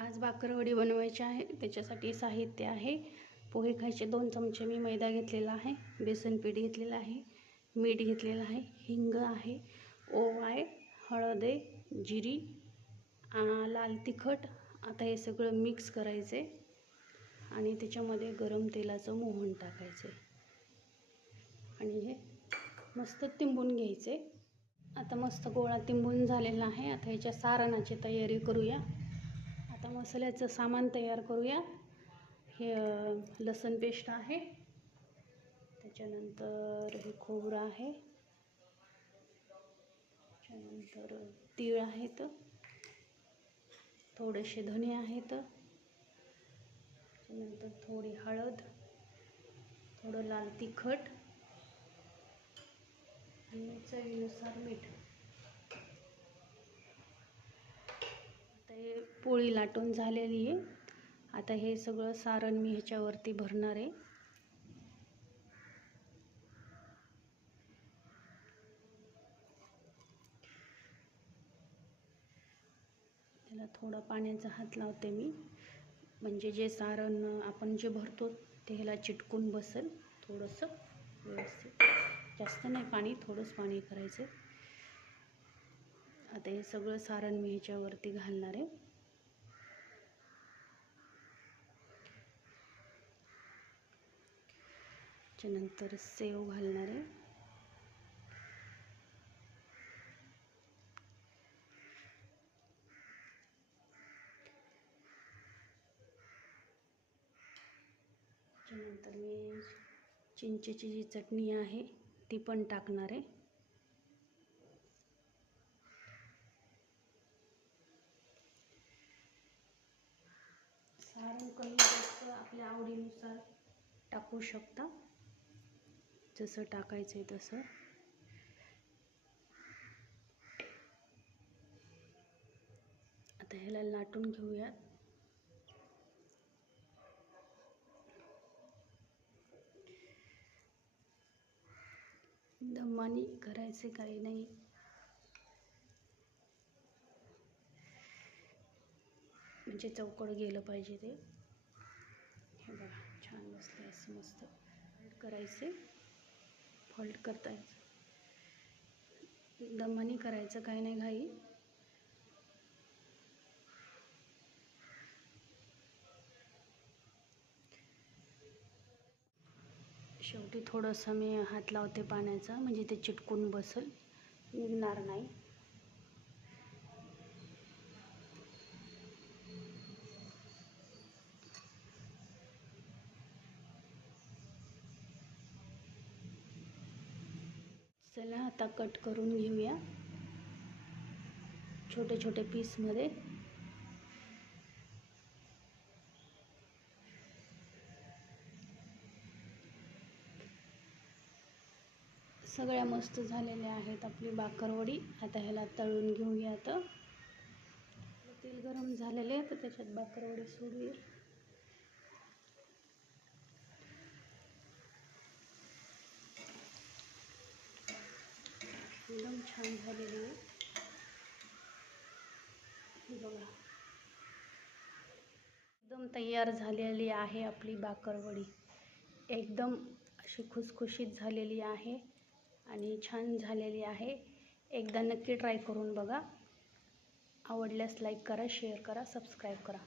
आज बाकरवडी बनवायची आहे. त्याच्यासाठी साहित्य आहे. पोहे खायचे दोन चमचे. मी मैदा घेतलेला आहे. बेसन पीठ घेतलेलं आहे. मीठ घेतलेलं आहे. हिंग आहे. ओवा आहे हळद आहे जिरी लाल तिखट. आता हे सगळं मिक्स करायचं आहे आणि त्याच्यामध्ये गरम तेलाचं मोहन टाकायचं. आहे आणि हे मस्त तिंबून घ्यायचे. आता मस्त गोळा तिंबून झालेला आहे. आता ह्याच्या सारणाची तयारी करूया. मसाल्याचं सामान तयार करूया. हे लसण लसूण पेस्ट आहे. त्याच्यानंतर हे खोबरं आहे. त्याच्यानंतर तीळ आहेत थोडेसे धने आहेत त्याच्यानंतर थोडी हळद. थोडं लाल तिखट. आणि चवीनुसार मीठ. हे पोळी लाटून झालेली आहे. आता हे सगळं सारण मी ह्याच्यावरती भरणार आहे. त्याला थोडा पाण्याचा हात लावते मी. म्हणजे जे सारण आपण जे भरतो ते ह्याला चिटकून बसेल थोडंसं. व्यवस्थित. जास्त नाही पाणी थोडंच पाणी करायचं आता हे सगळं सारण मी ह्याच्यावरती घालणार आहे. त्याच्यानंतर सेव घालणार आहे. त्याच्यानंतर मी चिंचेची जी चटणी आहे ती पण टाकणार आहे. सारण कमी जास्त आपल्या आवडीनुसार टाकू शकता. जसं टाकायचं आहे तसं. आता ह्याला लाटून घेऊयात. दमानी करायचे काही नाही. म्हणजे चौकड गेलं पाहिजे ते. हे बघा छान बसले असं मस्त. फोल्ड करायचे. फोल्ड करता यायचं दमानी करायचं काही नाही घाई. शेवटी थोडंसं मी हात लावते पाण्याचा म्हणजे ते चिटकून बसल. निघणार नाही. चला आता कट करून घेऊया. छोटे छोटे पीसमध्ये सगळ्या मस्त झालेल्या आहेत आपली बाकरवडी आता ह्याला तळून घेऊया आता. तेल गरम झालेले आहे तर त्याच्यात बाकरवडी सोडूया. एकदम छान झालेली आहे. हे बघा. एकदम तयार झालेली आहे आपली बाकरवडी एकदम अशी खुसखुशीत झालेली आहे आणि छान झालेली आहे. एकदा नक्की ट्राय करून बघा. आवडल्यास लाईक करा शेअर करा सबस्क्राईब करा.